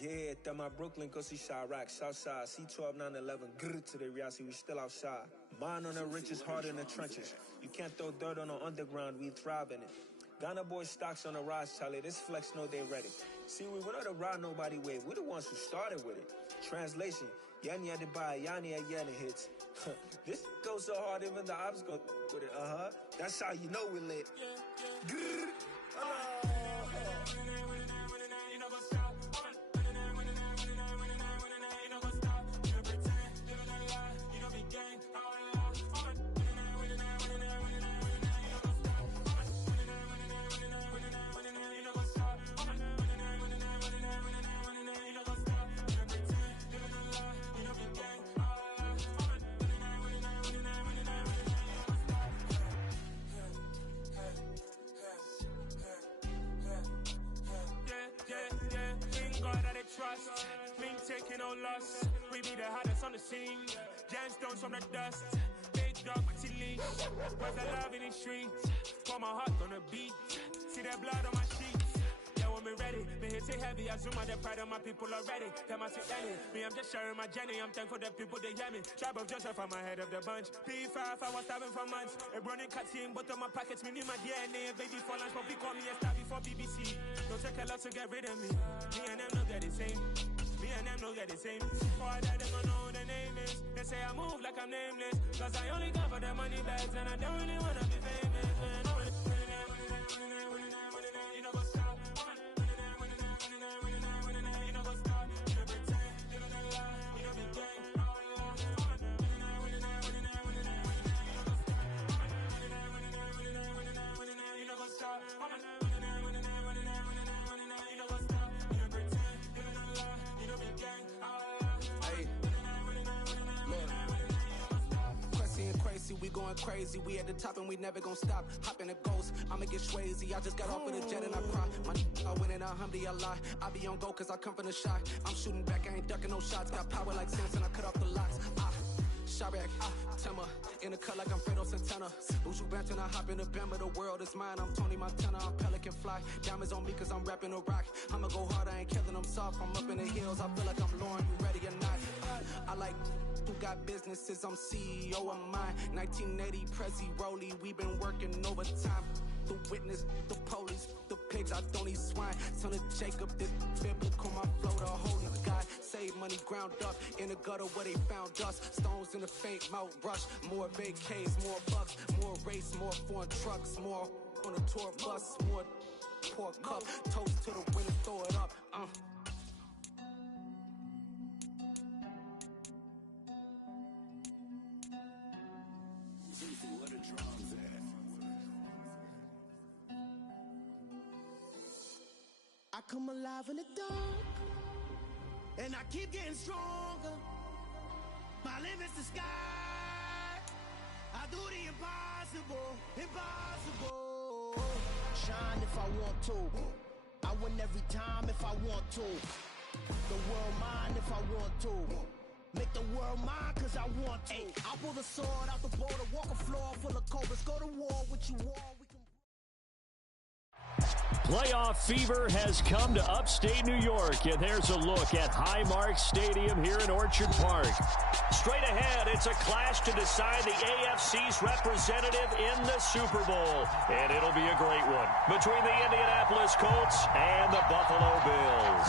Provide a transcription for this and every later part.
Yeah, that my Brooklyn, cause he Chirac, Southside, C12, 911, grrr to the Riasi, we still outside. Mine on the riches, hard in the trenches. You can't throw dirt on the underground, we thrive in it. Ghana boys stocks on the rise, Charlie, this flex know they ready. See, we were not the ride nobody wave, we the ones who started with it. Translation, Yani had to buy, Yani had Yanni hits. This goes so hard, even the ops go with it, That's how you know we lit. Grrr, trust, me taking no loss. We be the hottest on the scene. Gemstones from the dust. Big dog with your leash. Where's the love in the streets? Pour my heart on the beat. See that blood on my sheets. Yeah, when we ready, me hit it heavy. I zoom out the pride of my people already. Them I sit ready. Me, I'm just sharing my journey. I'm thankful that people they hear me. Tribe of Joseph, I'm ahead of the bunch. P5, I was starving for months. A running cut team, but on my pockets, me need my DNA. Baby for lunch, but we call me a star before BBC. Don't take a lot to get rid of me. Me and them no get the same. Me and them no get the same. Boy, that them I know who the name is. They say I move like I'm nameless. Cause I only got for the money bags and I don't really wanna be famous. You know go stop. You know go stop. You know pretend. You know the lie. You know be gang. You know go stop. We going crazy, we at the top and we never gonna stop. Hop in the ghost, I'ma get swayzy. I just got off of the jet and I cry. My I win in a Humvee, I lie. I be on go cause I come from the shot. I'm shooting back, I ain't ducking no shots. Got power like Samson, I cut off the locks. Chirac, Tema, in the cut like I'm Fredo Santana. Buju Banton, I hop in the Bama, the world is mine. I'm Tony Montana, I'm Pelican Fly. Diamonds on me cause I'm rapping a rock. I'ma go hard, I ain't killing them soft. I'm up in the hills, I feel like I'm Lauren, you ready or not? I like who got businesses, I'm CEO of mine. 1980, Prezi Rolly, we been working overtime. The witness, the police, the pigs, I don't eat swine. Son of Jacob, this biblical, my flow, the holy God. Save money ground up in the gutter where they found us. Stones in the faint Mount Rush. More vacays, more bucks, more race, more foreign trucks, more on a tour bus, more pour cup. Toast to the winner, throw it up. I come alive in the dark, and I keep getting stronger. My limit's the sky. I do the impossible, impossible. Shine if I want to. I win every time if I want to. The world mine if I want to. Make the world mine cause I want to. I pull the sword out the border, walk a floor full of cobras. Go to war with you war. Playoff fever has come to upstate New York, and there's a look at Highmark Stadium here in Orchard Park. Straight ahead, it's a clash to decide the AFC's representative in the Super Bowl, and it'll be a great one between the Indianapolis Colts and the Buffalo Bills.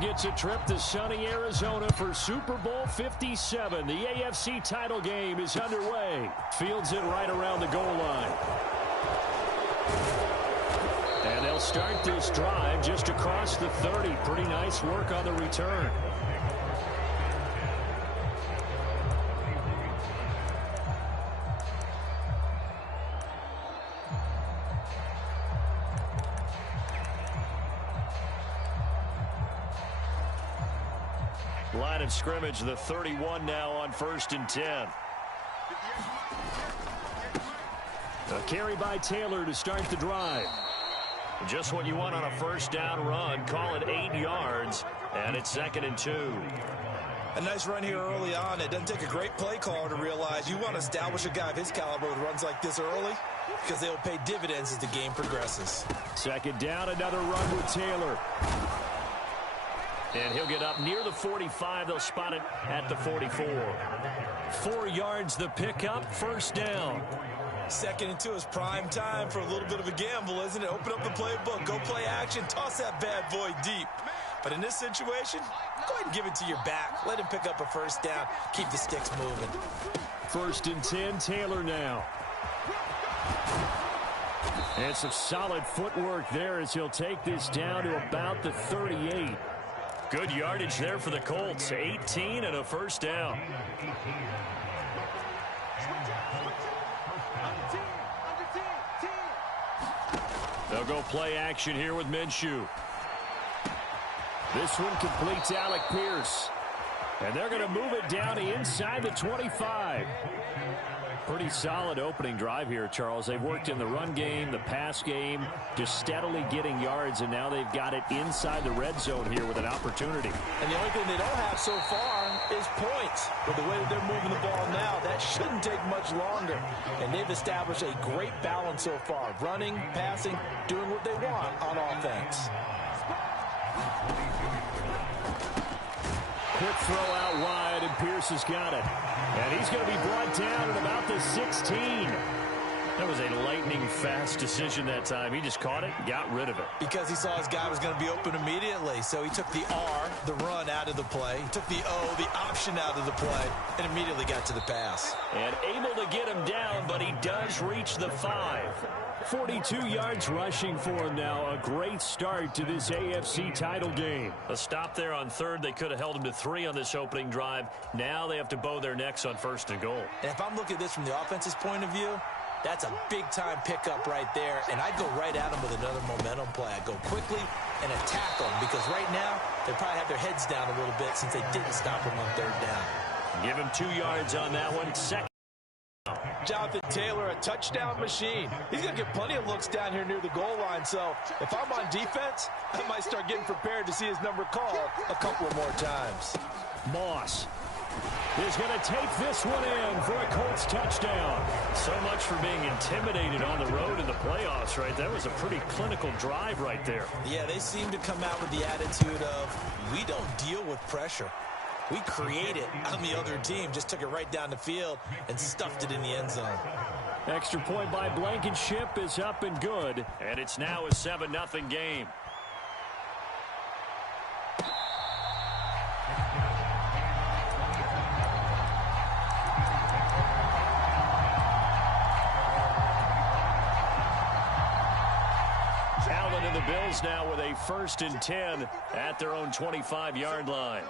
Gets a trip to sunny Arizona for Super Bowl 57. The AFC title game is underway. Fields it right around the goal line. And they'll start this drive just across the 30. Pretty nice work on the return. Line of scrimmage, the 31 now on 1st and 10. A carry by Taylor to start the drive. Just what you want on a first down run. Call it 8 yards, and it's 2nd and 2. A nice run here early on. It doesn't take a great play caller to realize you want to establish a guy of his caliber who runs like this early because they'll pay dividends as the game progresses. 2nd down, another run with Taylor. And he'll get up near the 45. They'll spot it at the 44. 4 yards the pickup, 1st down. 2nd and 2 is prime time for a little bit of a gamble, isn't it? Open up the playbook, go play action, toss that bad boy deep. But in this situation, go ahead and give it to your back. Let him pick up a 1st down. Keep the sticks moving. 1st and 10, Taylor now. And some solid footwork there as he'll take this down to about the 38. Good yardage there for the Colts. 18 and a 1st down. They'll go play action here with Minshew. This one completes Alec Pierce. And they're going to move it down inside the 25. Pretty solid opening drive here, Charles. They've worked in the run game, the pass game, just steadily getting yards, and now they've got it inside the red zone here with an opportunity. And the only thing they don't have so far is points. With the way that they're moving the ball now, that shouldn't take much longer. And they've established a great balance so far. Running, passing, doing what they want on offense. Quick throw out wide, and Pierce has got it. And he's going to be brought down at about the 16. That was a lightning-fast decision that time. He just caught it and got rid of it. Because he saw his guy was going to be open immediately. So he took the R, the run, out of the play. He took the O, the option, out of the play, and immediately got to the pass. And able to get him down, but he does reach the 5. 42 yards rushing for him now. A great start to this AFC title game. A stop there on 3rd. They could have held him to 3 on this opening drive. Now they have to bow their necks on 1st and goal. And if I'm looking at this from the offense's point of view, that's a big-time pickup right there. And I'd go right at him with another momentum play. I'd go quickly and attack them because right now they probably have their heads down a little bit since they didn't stop him on 3rd down. Give him 2 yards on that one. 2nd. Jonathan Taylor, a touchdown machine. He's going to get plenty of looks down here near the goal line. So if I'm on defense, I might start getting prepared to see his number called a couple of more times. Moss is going to take this one in for a Colts touchdown. So much for being intimidated on the road in the playoffs, right? That was a pretty clinical drive right there. Yeah, they seem to come out with the attitude of, we don't deal with pressure. We create it on the other team. Just took it right down the field and stuffed it in the end zone. Extra point by Blankenship is up and good. And it's now a 7-0 game. Allen and the Bills now with a 1st and 10 at their own 25-yard line.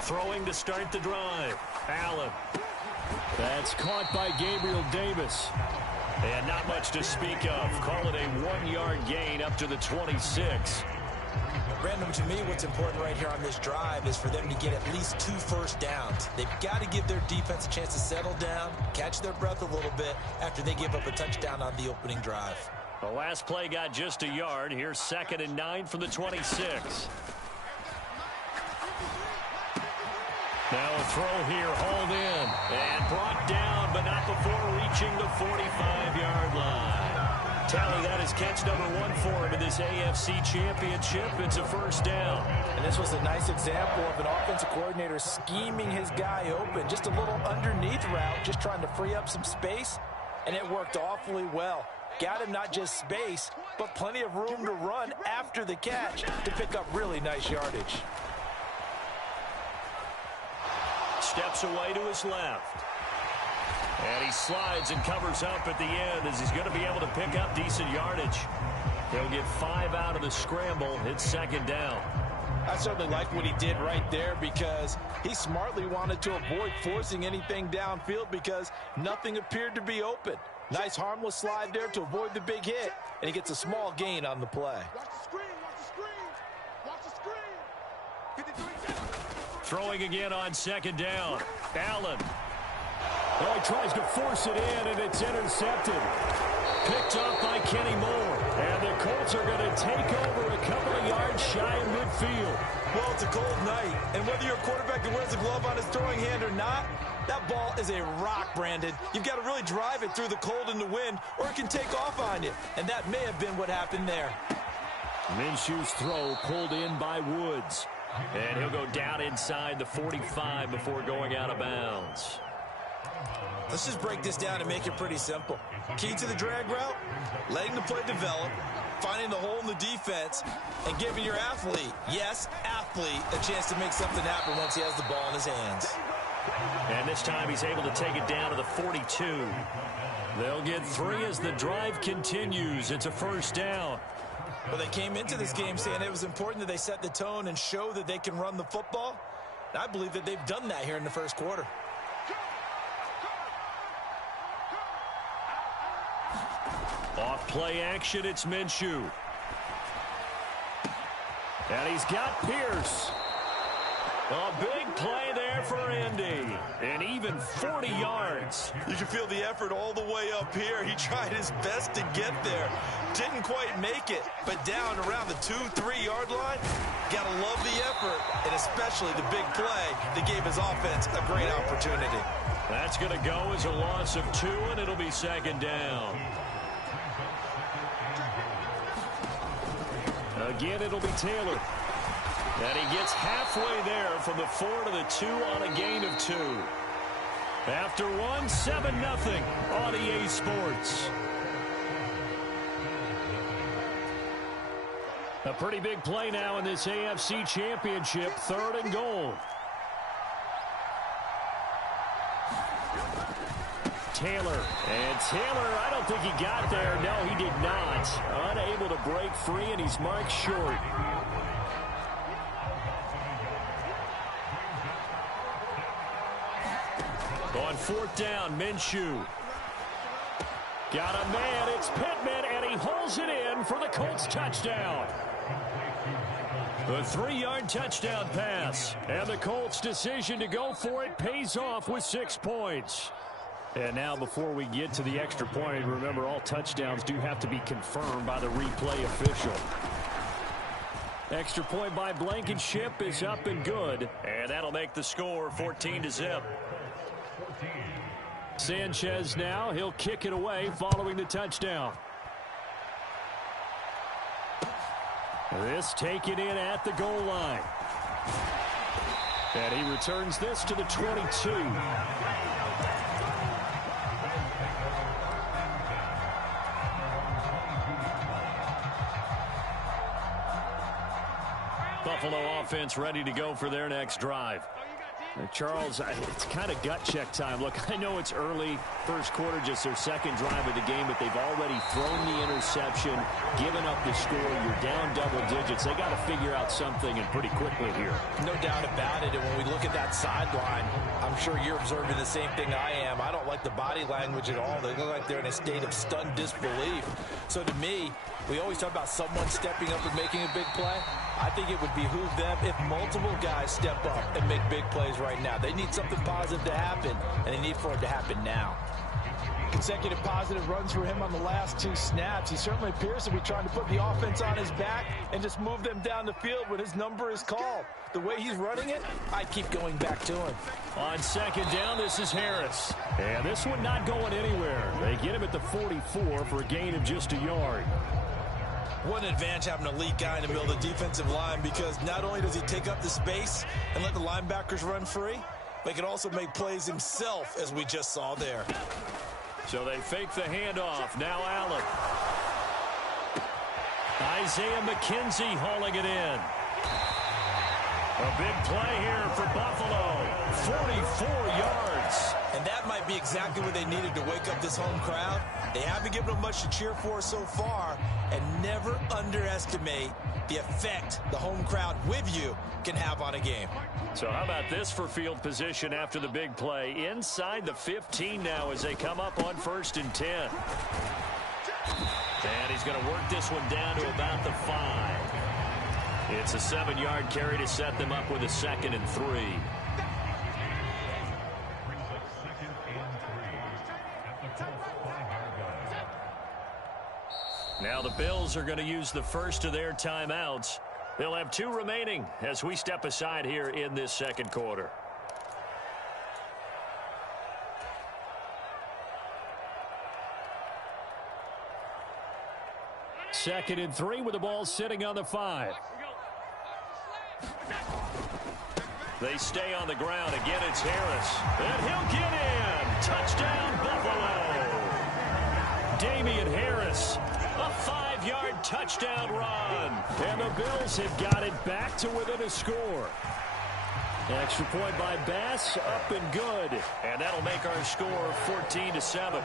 Throwing to start the drive. Allen. That's caught by Gabriel Davis. And not much to speak of. Call it a 1-yard gain up to the 26. Brandon, to me, what's important right here on this drive is for them to get at least 2 first downs. They've got to give their defense a chance to settle down, catch their breath a little bit after they give up a touchdown on the opening drive. The last play got just a yard. Here's 2nd and 9 from the 26. Now a throw here, hauled in, and brought down, but not before reaching the 45-yard line. Tally, that is catch number 1 for him in this AFC Championship. It's a 1st down. And this was a nice example of an offensive coordinator scheming his guy open. Just a little underneath route, just trying to free up some space, and it worked awfully well. Got him not just space, but plenty of room to run after the catch to pick up really nice yardage. Steps away to his left. And he slides and covers up at the end as he's going to be able to pick up decent yardage. He'll get 5 out of the scramble. It's 2nd down. I certainly like what he did right there because he smartly wanted to avoid forcing anything downfield because nothing appeared to be open. Nice harmless slide there to avoid the big hit, and he gets a small gain on the play. Watch the screen, watch the screen, watch the screen. 53. Throwing again on 2nd down. Allen. Oh, he tries to force it in, and it's intercepted. picked off by Kenny Moore. And the Colts are going to take over a couple of yards shy of midfield. Well, it's a cold night, and whether you're a quarterback that wears a glove on his throwing hand or not, that ball is a rock, Brandon. You've got to really drive it through the cold and the wind, or it can take off on you. And that may have been what happened there. Minshew's throw pulled in by Woods. And he'll go down inside the 45 before going out of bounds. Let's just break this down and make it pretty simple. Key to the drag route, letting the play develop, finding the hole in the defense, and giving your athlete, yes, athlete, a chance to make something happen once he has the ball in his hands. And this time he's able to take it down to the 42. They'll get 3 as the drive continues. It's a first down. Well, they came into this game saying it was important that they set the tone and show that they can run the football. And I believe that they've done that here in the first quarter. Off play action, it's Minshew. And he's got Pierce. A big play there for Indy. And even 40 yards. You can feel the effort all the way up here. He tried his best to get there. Didn't quite make it. But down around the 2-3 yard line, gotta love the effort. And especially the big play that gave his offense a great opportunity. That's going to go as a loss of 2, and it'll be second down. Again, it'll be Taylor. And he gets halfway there from the 4 to the 2 on a gain of 2. After one, 7-0 on EA Sports. A pretty big play now in this AFC Championship, 3rd and goal. Taylor. And Taylor, I don't think he got there. No, he did not. Unable to break free, and he's marked short. On 4th down, Minshew. Got a man, it's Pittman, and he holds it in for the Colts touchdown. The 3-yard touchdown pass. And the Colts' decision to go for it pays off with 6 points. And now before we get to the extra point, remember all touchdowns do have to be confirmed by the replay official. Extra point by Blankenship is up and good. And that'll make the score 14-0. Sanchez now, he'll kick it away following the touchdown. This taken in at the goal line. And he returns this to the 22. Buffalo offense ready to go for their next drive. Charles, it's kind of gut check time. Look, I know it's early, first quarter, just their second drive of the game, but they've already thrown the interception, given up the score. You're down double digits. They got to figure out something, and pretty quickly here. No doubt about it. And when we look at that sideline, I'm sure you're observing the same thing I am. I don't like the body language at all. They look like they're in a state of stunned disbelief. So to me, we always talk about someone stepping up and making a big play. I think it would behoove them if multiple guys step up and make big plays right now. They need something positive to happen, and they need for it to happen now. Consecutive positive runs for him on the last 2 snaps. He certainly appears to be trying to put the offense on his back and just move them down the field when his number is called. The way he's running it, I keep going back to him. On second down, this is Harris. And this one not going anywhere. They get him at the 44 for a gain of just a yard. What an advantage having an elite guy in the middle of the defensive line, because not only does he take up the space and let the linebackers run free, but he can also make plays himself, as we just saw there. So they fake the handoff. Now Allen. Isaiah McKenzie hauling it in. A big play here for Buffalo. 44 yards. And that might be exactly what they needed to wake up this home crowd. They haven't given them much to cheer for so far, and never underestimate the effect the home crowd with you can have on a game. So how about this for field position after the big play? Inside the 15 now as they come up on 1st and 10. And he's going to work this one down to about the 5. It's a 7-yard carry to set them up with a 2nd and 3. the Bills are going to use the first of their timeouts. They'll have 2 remaining as we step aside here in this second quarter. Second and 3 with the ball sitting on the 5. They stay on the ground. Again, it's Harris. And he'll get in. Touchdown, Buffalo. Damian Harris. A 5-yard touchdown run. And the Bills have got it back to within a score. Extra point by Bass, up and good. And that'll make our score 14-7.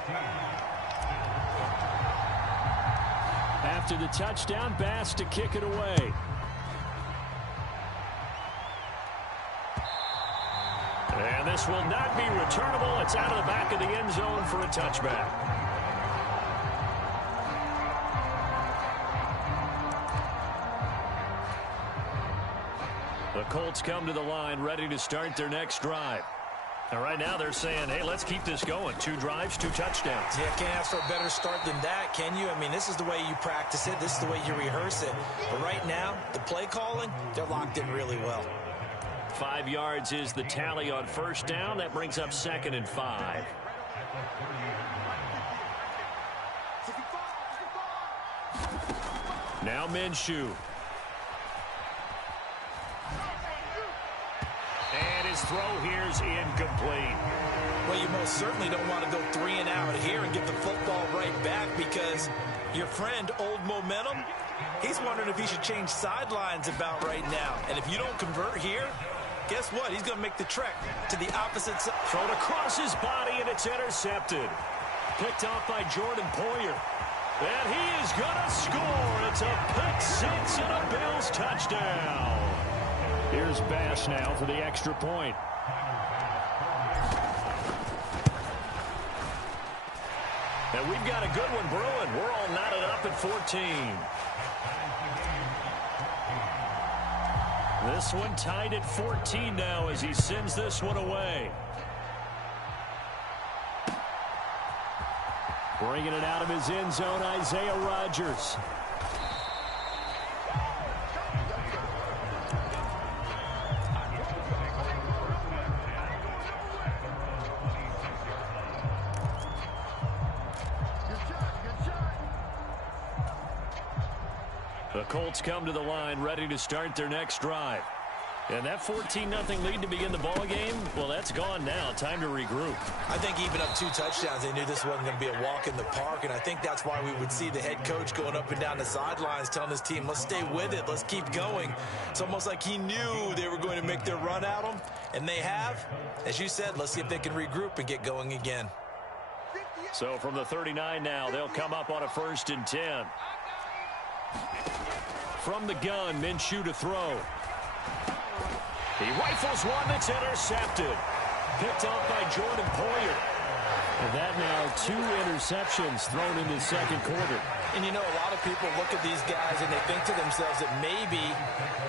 After the touchdown, Bass to kick it away. And this will not be returnable. It's out of the back of the end zone for a touchback. The Colts come to the line ready to start their next drive. And right now they're saying, hey, let's keep this going. 2 drives, 2 touchdowns. Yeah, can't ask for a better start than that, can you? I mean, this is the way you practice it. This is the way you rehearse it. But right now, the play calling, they're locked in really well. 5 yards is the tally on first down. That brings up 2nd and 5. Now Minshew. And his throw here's incomplete. Well, you most certainly don't want to go 3 and out here and get the football right back because your friend, Old Momentum, he's wondering if he should change sidelines about right now. And if you don't convert here, guess what? He's going to make the trek to the opposite side. Thrown across his body, and it's intercepted. Picked off by Jordan Poyer. And he is going to score. It's a pick 6 and a Bills touchdown. Here's Bass now for the extra point. And we've got a good one brewing. We're all knotted up at 14. This one tied at 14 now as he sends this one away. Bringing it out of his end zone, Isaiah Rodgers. The Colts come to the line ready to start their next drive. And that 14-0 lead to begin the ball game, well, that's gone now. Time to regroup. I think even up 2 touchdowns, they knew this wasn't going to be a walk in the park, and I think that's why we would see the head coach going up and down the sidelines telling his team, let's stay with it, let's keep going. It's almost like he knew they were going to make their run at him, and they have. As you said, let's see if they can regroup and get going again. So from the 39 now, they'll come up on a 1st and 10. From the gun, Minshew to throw. He rifles one that's intercepted. Picked off by Jordan Poyer. And that now 2 interceptions thrown in the second quarter. And you know, a lot of people look at these guys and they think to themselves that maybe,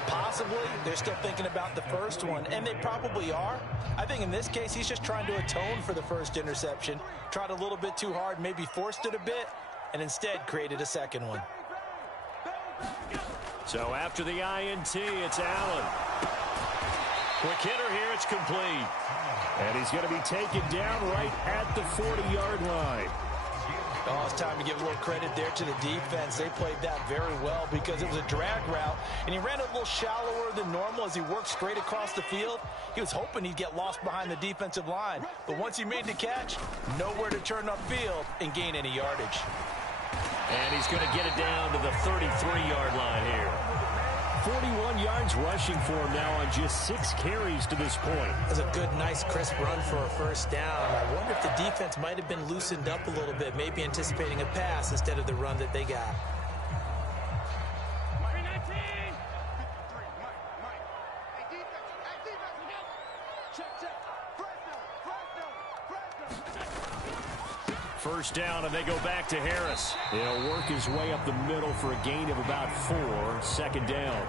possibly, they're still thinking about the first one. And they probably are. I think in this case, he's just trying to atone for the first interception. Tried a little bit too hard, maybe forced it a bit, and instead created a second one. So after the INT, it's Allen. Quick hitter here, it's complete. And he's going to be taken down right at the 40-yard line. Oh, it's time to give a little credit there to the defense. They played that very well because it was a drag route, and he ran a little shallower than normal as he worked straight across the field. He was hoping he'd get lost behind the defensive line, but once he made the catch, nowhere to turn upfield and gain any yardage. And he's going to get it down to the 33-yard line here. 41 yards rushing for him now on just 6 carries to this point. That's a good, nice, crisp run for a first down. I wonder if the defense might have been loosened up a little bit, maybe anticipating a pass instead of the run that they got. First down, and they go back to Harris. He'll work his way up the middle for a gain of about 4. Second down.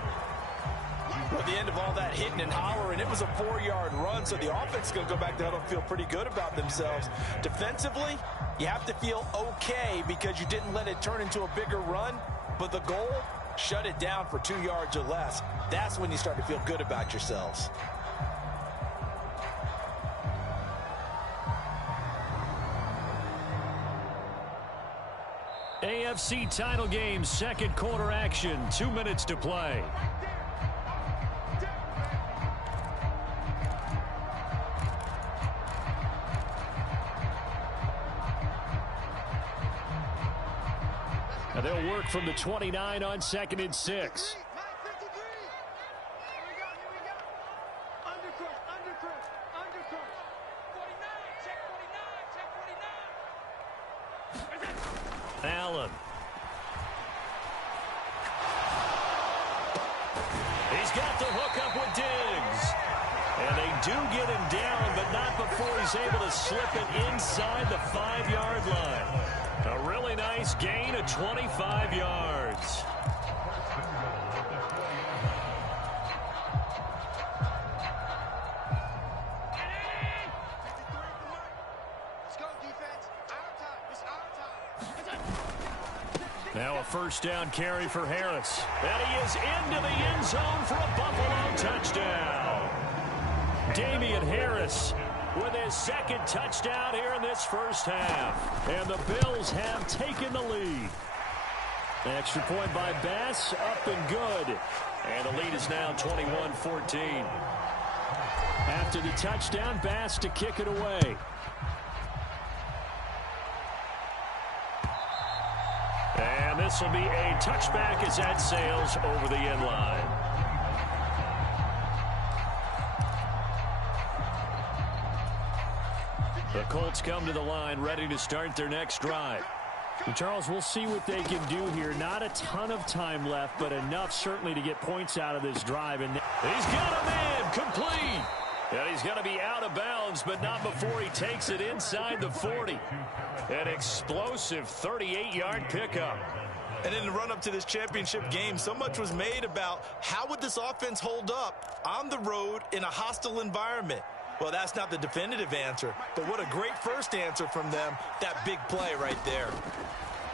At the end of all that hitting and hollering, it was a 4-yard run, so the offense is going to go back to huddle and feel pretty good about themselves. Defensively, you have to feel okay because you didn't let it turn into a bigger run. But the goal, shut it down for 2 yards or less. That's when you start to feel good about yourselves. AFC title game, second quarter action, 2 minutes to play. And they'll work from the 29 on 2nd and 6. Allen. He's got the hook up with Diggs. And they do get him down, but not before he's able to slip it inside the 5-yard line. A really nice gain of 25 yards. Now a first down carry for Harris. And he is into the end zone for a Buffalo touchdown. Damian Harris with his second touchdown here in this first half. And the Bills have taken the lead. Extra point by Bass, up and good. And the lead is now 21-14. After the touchdown, Bass to kick it away. And this will be a touchback as that sails over the end line. The Colts come to the line ready to start their next drive. And Charles, we'll see what they can do here. Not a ton of time left, but enough certainly to get points out of this drive. And he's got a man complete. And he's going to be out of bounds, but not before he takes it inside the 40. An explosive 38-yard pickup. And in the run-up to this championship game, so much was made about how would this offense hold up on the road in a hostile environment. Well, that's not the definitive answer, but what a great first answer from them, that big play right there.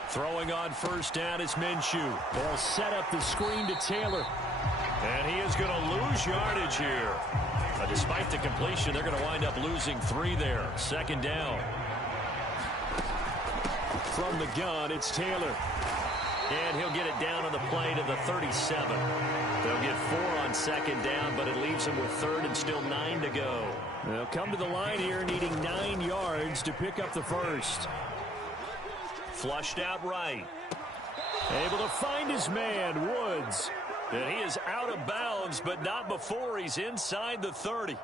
Throwing on first down is Minshew. They'll set up the screen to Taylor. And he is going to lose yardage here. Despite the completion, they're going to wind up losing 3 there. Second down. From the gun, it's Taylor. And he'll get it down on the play to the 37. They'll get 4 on second down, but it leaves them with 3rd and still 9 to go. They'll come to the line here needing 9 yards to pick up the first. Flushed out right. Able to find his man, Woods. And he is out of bounds, but not before he's inside the 30.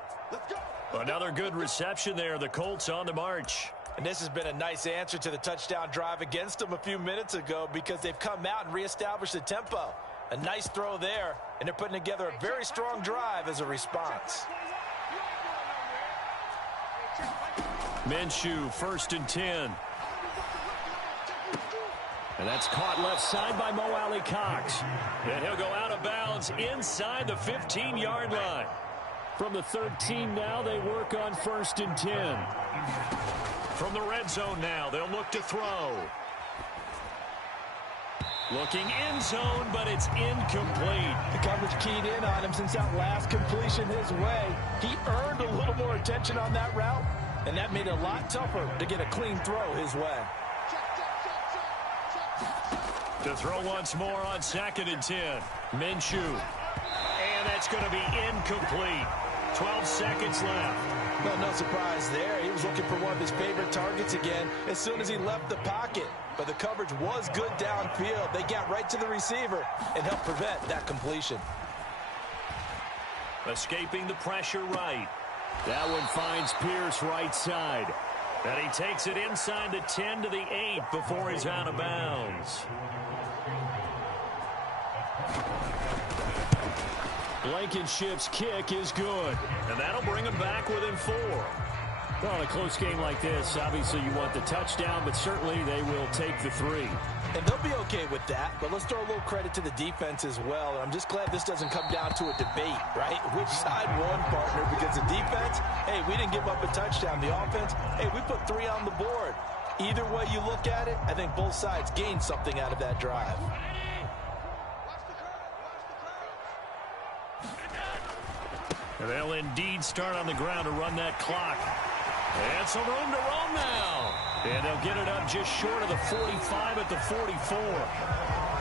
Another good reception there. The Colts on the march. And this has been a nice answer to the touchdown drive against them a few minutes ago because they've come out and reestablished the tempo. A nice throw there, and they're putting together a very strong drive as a response. Minshew, 1st and 10. And that's caught left side by Mo Alley Cox. And he'll go out of bounds inside the 15-yard line. From the 13 now, they work on 1st and 10. From the red zone now, they'll look to throw. Looking end zone, but it's incomplete. The coverage keyed in on him since that last completion his way. He earned a little more attention on that route, and that made it a lot tougher to get a clean throw his way. To throw once more on 2nd and 10. Minshew. And that's going to be incomplete. 12 seconds left. Well, no surprise there. He was looking for one of his favorite targets again as soon as he left the pocket. But the coverage was good downfield. They got right to the receiver and helped prevent that completion. Escaping the pressure right. That one finds Pierce right side. And he takes it inside the 10 to the 8 before he's out of bounds. Blankenship's kick is good. And that'll bring him back within 4. Well, in a close game like this, obviously you want the touchdown, but certainly they will take the 3. And they'll be okay with that, but let's throw a little credit to the defense as well. I'm just glad this doesn't come down to a debate, right? Which side won, partner? Because the defense, hey, we didn't give up a touchdown. The offense, hey, we put 3 on the board. Either way you look at it, I think both sides gained something out of that drive. And they'll indeed start on the ground to run that clock. And some room to roam now. And they'll get it up just short of the 45 at the 44.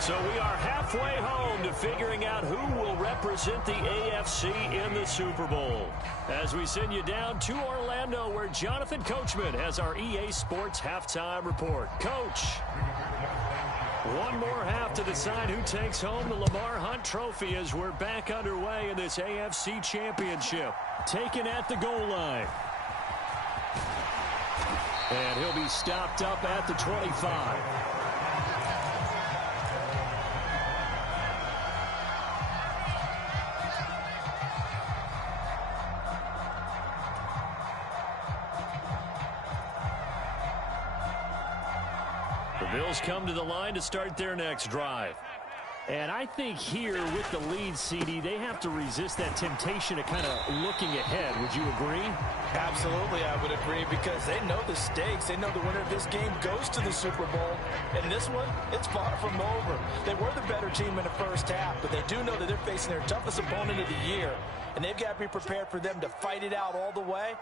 So we are halfway home to figuring out who will represent the AFC in the Super Bowl. As we send you down to Orlando, where Jonathan Coachman has our EA Sports Halftime Report. Coach, one more half to decide who takes home the Lamar Hunt Trophy as we're back underway in this AFC Championship. Taken at the goal line. And he'll be stopped up at the 25. The Bills come to the line to start their next drive. And I think here with the lead, CD, they have to resist that temptation to kind of looking ahead. Would you agree? Absolutely, I would agree, because they know the stakes. They know the winner of this game goes to the Super Bowl. And this one, it's far from over. They were the better team in the first half, but they do know that they're facing their toughest opponent of the year. And they've got to be prepared for them to fight it out all the way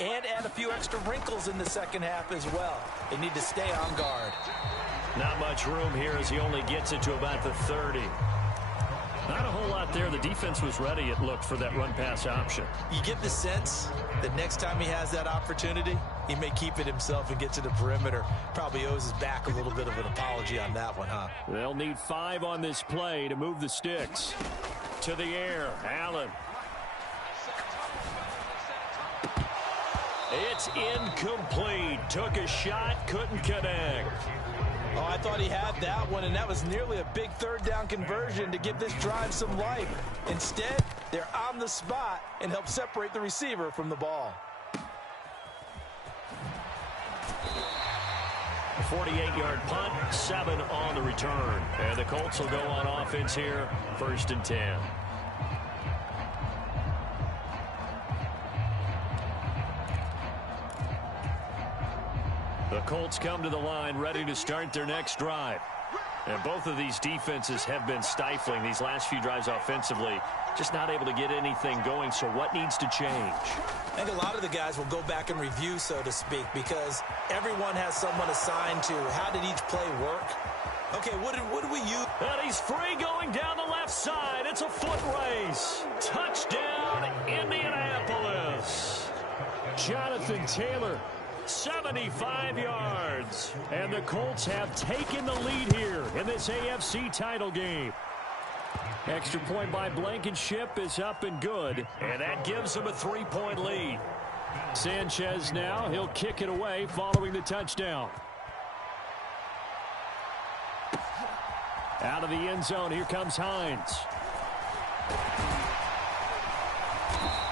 and add a few extra wrinkles in the second half as well. They need to stay on guard. Not much room here as he only gets it to about the 30. Not a whole lot there. The defense was ready, it looked, for that run-pass option. You get the sense that next time he has that opportunity, he may keep it himself and get to the perimeter. Probably owes his back a little bit of an apology on that one, huh? They'll need 5 on this play to move the sticks. To the air, Allen. It's incomplete. Took a shot, couldn't connect. Oh, I thought he had that one, and that was nearly a big third down conversion to give this drive some life. Instead, they're on the spot and help separate the receiver from the ball. A 48-yard punt, 7 on the return. And the Colts will go on offense here, 1st and 10. The Colts come to the line ready to start their next drive. And both of these defenses have been stifling these last few drives offensively. Just not able to get anything going, so what needs to change? I think a lot of the guys will go back and review, so to speak, because everyone has someone assigned to how did each play work. Okay, what do we use? And he's free going down the left side. It's a foot race. Touchdown, Indianapolis. Jonathan Taylor, 75 yards. And the Colts have taken the lead here in this AFC title game. Extra point by Blankenship is up and good. And that gives them a 3-point lead. Sanchez now, he'll kick it away following the touchdown. Out of the end zone, here comes Hines.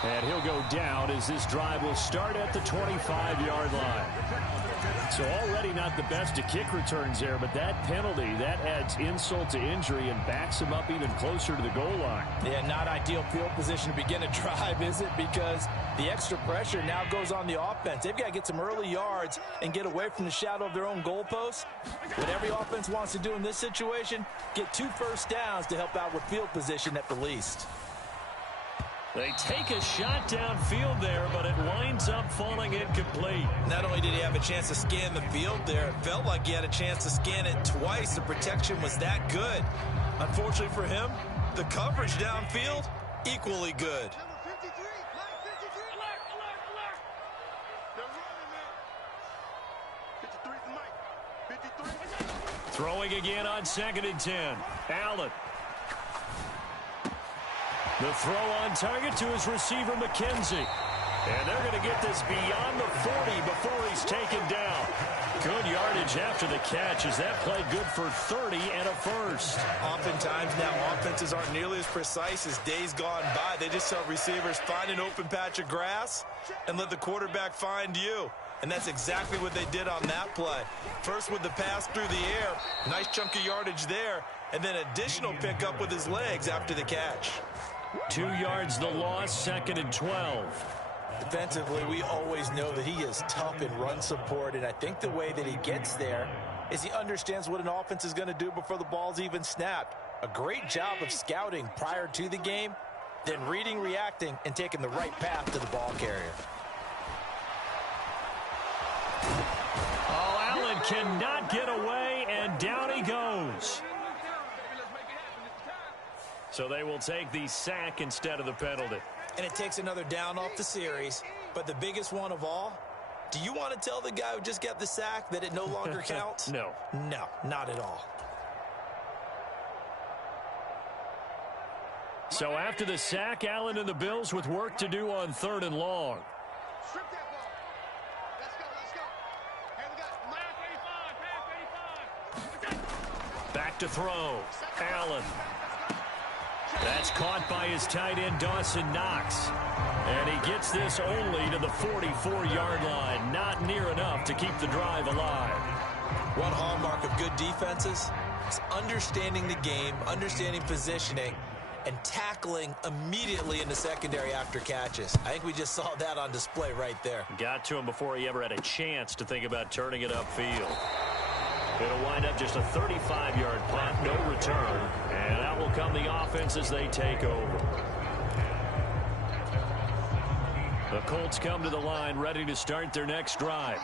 And he'll go down as this drive will start at the 25-yard line. So already not the best of kick returns there, but that penalty, that adds insult to injury and backs him up even closer to the goal line. Yeah, not ideal field position to begin a drive, is it? Because the extra pressure now goes on the offense. They've got to get some early yards and get away from the shadow of their own goalposts. What every offense wants to do in this situation, get 2 first downs to help out with field position at the least. They take a shot downfield there, but it winds up falling incomplete. Not only did he have a chance to scan the field there, it felt like he had a chance to scan it twice. The protection was that good. Unfortunately for him, the coverage downfield, equally good. Throwing again on 2nd and 10. Allen. The throw on target to his receiver, McKenzie. And they're going to get this beyond the 40 before he's taken down. Good yardage after the catch as that play good for 30 and a first. Oftentimes now offenses aren't nearly as precise as days gone by. They just tell receivers, find an open patch of grass and let the quarterback find you. And that's exactly what they did on that play. First with the pass through the air, nice chunk of yardage there, and then additional pickup with his legs after the catch. 2 yards the loss, 2nd and 12. Defensively, we always know that he is tough in run support, and I think the way that he gets there is he understands what an offense is going to do before the ball's even snapped. A great job of scouting prior to the game, then reading, reacting, and taking the right path to the ball carrier. Oh, Allen cannot get away, and down he goes. So they will take the sack instead of the penalty. And it takes another down off the series. But the biggest one of all, do you want to tell the guy who just got the sack that it no longer counts? No. No, not at all. So after the sack, Allen and the Bills with work to do on 3rd and long. Strip that ball. Let's go, let's go. Hey, we got pass 85. Back to throw. Allen. That's caught by his tight end, Dawson Knox. And he gets this only to the 44-yard line. Not near enough to keep the drive alive. One hallmark of good defenses is understanding the game, understanding positioning, and tackling immediately in the secondary after catches. I think we just saw that on display right there. Got to him before he ever had a chance to think about turning it upfield. It'll wind up just a 35-yard punt, no return. And out will come the offense as they take over. The Colts come to the line ready to start their next drive.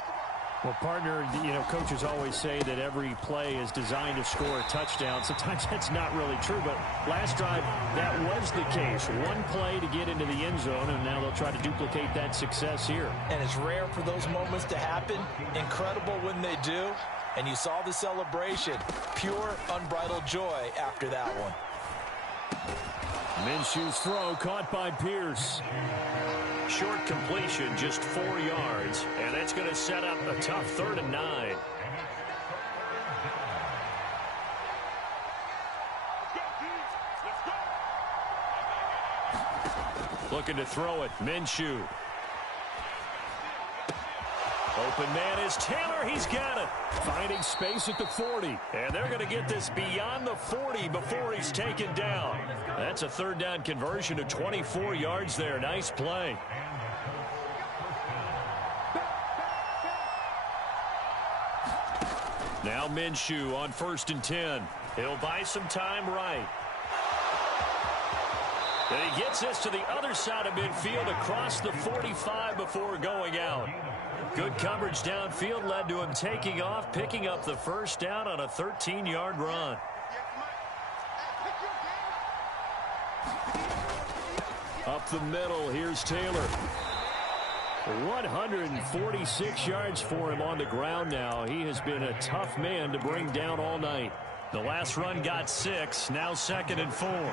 Well, partner, coaches always say that every play is designed to score a touchdown. Sometimes that's not really true, but last drive, that was the case. One play to get into the end zone, and now they'll try to duplicate that success here. And it's rare for those moments to happen. Incredible when they do. And you saw the celebration. Pure, unbridled joy after that one. Minshew's throw caught by Pierce. Short completion, just 4 yards, and that's going to set up a tough 3rd and 9. Looking to throw it, Minshew. Open man is Taylor. He's got it. Finding space at the 40. And they're going to get this beyond the 40 before he's taken down. That's a 3rd down conversion of 24 yards there. Nice play. Now Minshew on 1st and 10. He'll buy some time right. And he gets this to the other side of midfield across the 45 before going out. Good coverage downfield led to him taking off, picking up the 1st down on a 13-yard run. Up the middle, here's Taylor. 146 yards for him on the ground now. He has been a tough man to bring down all night. The last run got 6, now 2nd and 4.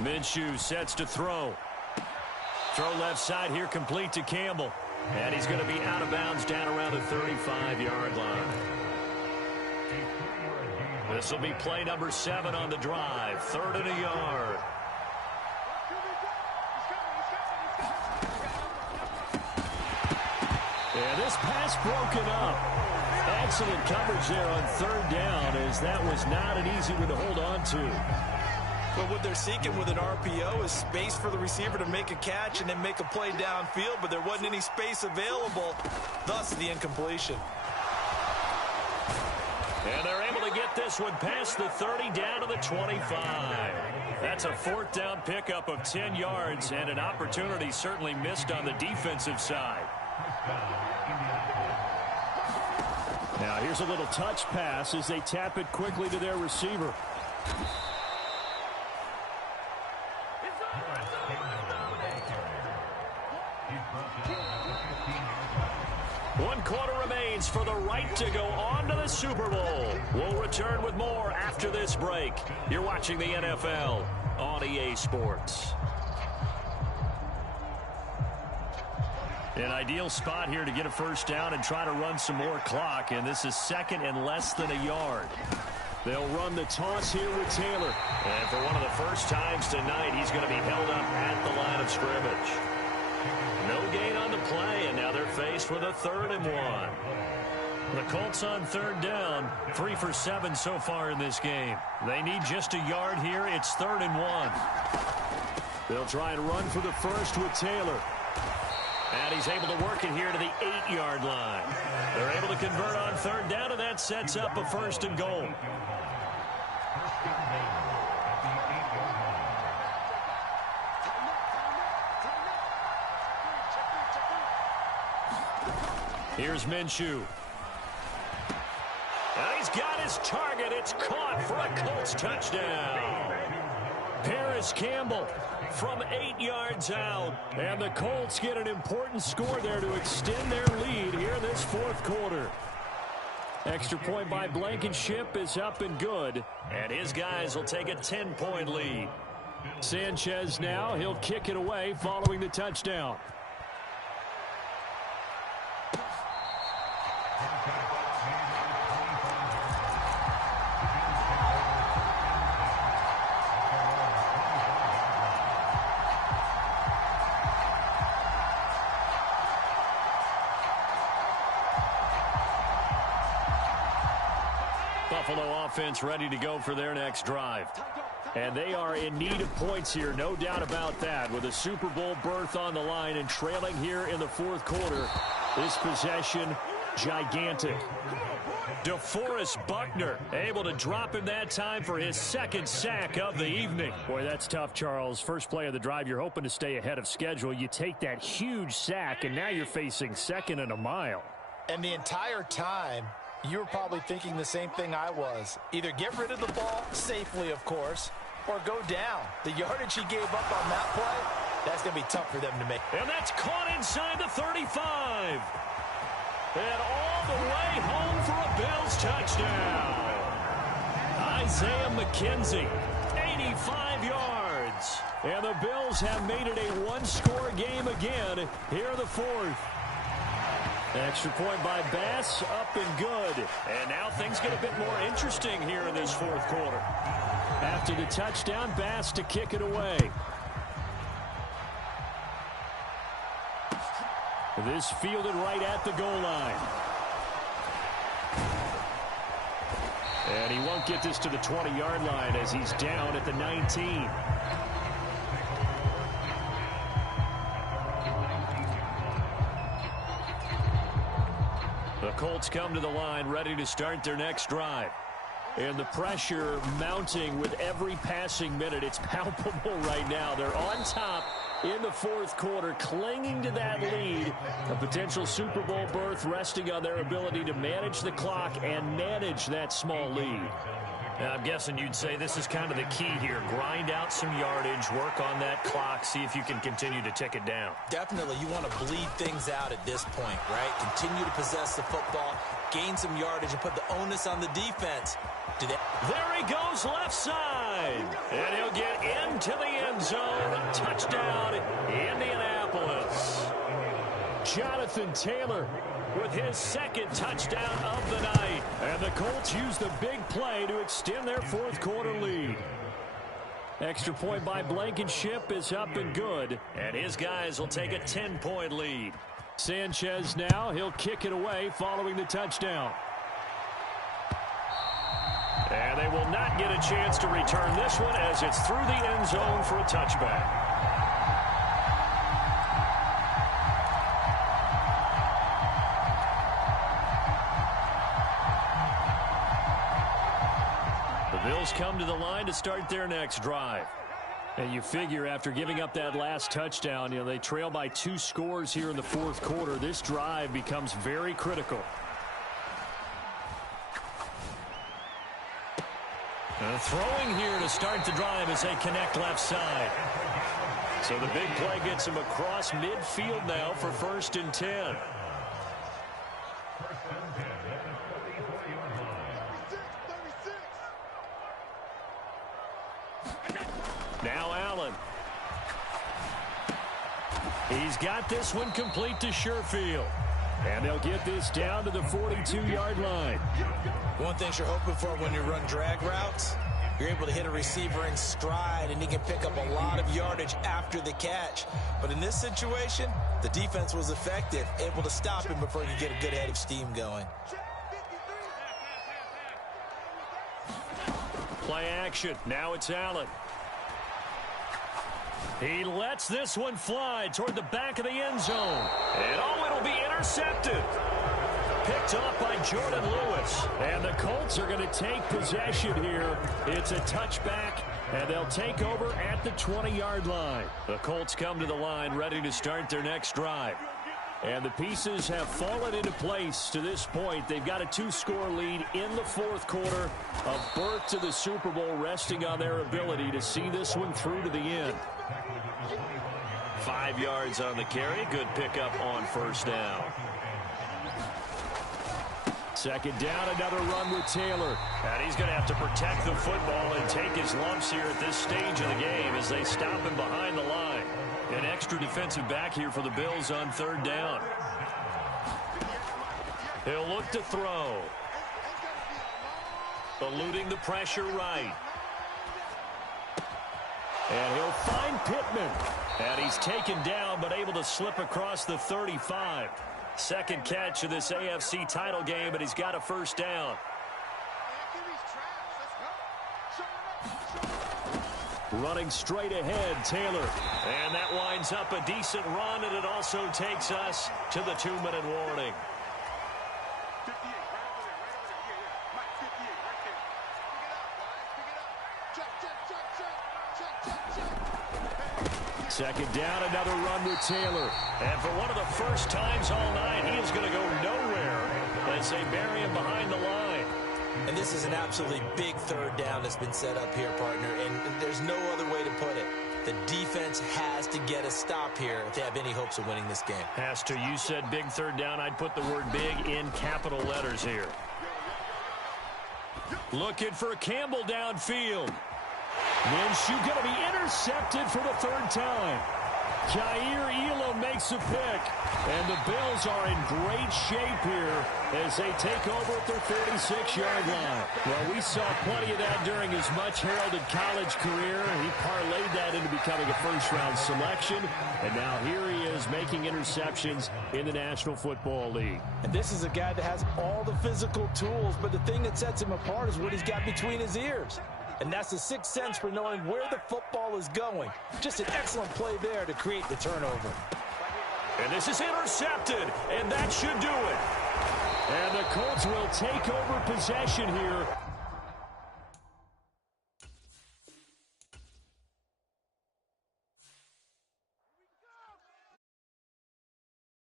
Minshew sets to throw. Throw left side here, complete to Campbell. And he's going to be out of bounds down around the 35-yard line. This will be play number 7 on the drive. 3rd and a yard. And this pass broken up. Excellent coverage there on 3rd down, as that was not an easy one to hold on to. But what they're seeking with an RPO is space for the receiver to make a catch and then make a play downfield, but there wasn't any space available, thus the incompletion. And they're able to get this one past the 30 down to the 25. That's a 4th down pickup of 10 yards and an opportunity certainly missed on the defensive side. Now here's a little touch pass as they tap it quickly to their receiver. One quarter remains for the right to go on to the Super Bowl. We'll return with more after this break. You're watching the NFL on EA Sports. An ideal spot here to get a 1st down and try to run some more clock, and this is 2nd and less than a yard. They'll run the toss here with Taylor. And for one of the first times tonight, he's going to be held up at the line of scrimmage. No gain on the play, and now they're faced with a 3rd and 1. The Colts on 3rd down, 3 for 7 so far in this game. They need just a yard here. It's 3rd and 1. They'll try and run for the 1st with Taylor. And he's able to work it here to the 8-yard line. They're able to convert on 3rd down, and that sets up a 1st and goal. Here's Minshew. And he's got his target. It's caught for a Colts touchdown. Paris Campbell from 8 yards out. And the Colts get an important score there to extend their lead here in this fourth quarter. Extra point by Blankenship is up and good. And his guys will take a 10-point lead. Sanchez now, he'll kick it away following the touchdown. Buffalo offense ready to go for their next drive. And they are in need of points here, no doubt about that. With a Super Bowl berth on the line and trailing here in the fourth quarter, this possession, gigantic. DeForest Buckner able to drop him that time for his second sack of the evening. Boy, that's tough, Charles. First play of the drive, you're hoping to stay ahead of schedule. You take that huge sack, and now you're facing second and a mile. And the entire time, you were probably thinking the same thing I was. Either get rid of the ball, safely of course, or go down. The yardage he gave up on that play, that's going to be tough for them to make. And that's caught inside the 35. And all the way home for a Bills touchdown. Isaiah McKenzie, 85 yards. And the Bills have made it a one-score game again here in the fourth. Extra point by Bass, up and good. And now things get a bit more interesting here in this fourth quarter. After the touchdown, Bass to kick it away. This fielded right at the goal line. And he won't get this to the 20-yard line as he's down at the 19. The Colts come to the line ready to start their next drive. And the pressure mounting with every passing minute. It's palpable right now. They're on top in the fourth quarter, clinging to that lead. A potential Super Bowl berth resting on their ability to manage the clock and manage that small lead. Now, I'm guessing you'd say this is kind of the key here. Grind out some yardage, work on that clock, see if you can continue to tick it down. Definitely, you want to bleed things out at this point, right? Continue to possess the football, gain some yardage, and put the onus on the defense. There he goes left side. And he'll get into the end zone. Touchdown, Indianapolis. Jonathan Taylor with his second touchdown of the night. And the Colts use the big play to extend their fourth quarter lead. Extra point by Blankenship is up and good. And his guys will take a 10-point lead. Sanchez now, he'll kick it away following the touchdown. And they will not get a chance to return this one as it's through the end zone for a touchback. The Bills come to the line to start their next drive. And you figure after giving up that last touchdown, they trail by 2 scores here in the fourth quarter. This drive becomes very critical. Throwing here to start the drive as they connect left side. So the big play gets him across midfield now for 1st and 10. Now Allen. He's got this one complete to Sherfield. And they'll get this down to the 42-yard line. One thing you're hoping for when you run drag routes, you're able to hit a receiver in stride, and he can pick up a lot of yardage after the catch. But in this situation, the defense was effective, able to stop him before he could get a good head of steam going. Play action. Now it's Allen. He lets this one fly toward the back of the end zone. And it'll be intercepted. Picked off by Jordan Lewis. And the Colts are going to take possession here. It's a touchback, and they'll take over at the 20-yard line. The Colts come to the line ready to start their next drive. And the pieces have fallen into place to this point. They've got a 2-score lead in the fourth quarter. A berth to the Super Bowl resting on their ability to see this one through to the end. 5 yards on the carry. Good pickup on first down. Second down, another run with Taylor. And he's going to have to protect the football and take his lumps here at this stage of the game as they stop him behind the line. An extra defensive back here for the Bills on third down. He'll look to throw. Eluding the pressure right. And he'll find Pittman. And he's taken down but able to slip across the 35. Second catch of this AFC title game, and he's got a first down. Running straight ahead, Taylor. And that winds up a decent run, and it also takes us to the 2-minute warning. Second down, another run with Taylor. And for one of the first times all night, he is going to go nowhere as they bury him behind the line. And this is an absolutely big third down that's been set up here, partner, and there's no other way to put it. The defense has to get a stop here if they have any hopes of winning this game. Has to. You said big third down. I'd put the word big in capital letters here. Looking for Campbell downfield. Minshew going to be intercepted for the third time. Jair Elam makes a pick. And the Bills are in great shape here as they take over at their 36-yard line. Well, we saw plenty of that during his much-heralded college career. He parlayed that into becoming a first-round selection. And now here he is making interceptions in the National Football League. And this is a guy that has all the physical tools, but the thing that sets him apart is what he's got between his ears. And that's the sixth sense for knowing where the football is going. Just an excellent play there to create the turnover. And this is intercepted, and that should do it. And the Colts will take over possession here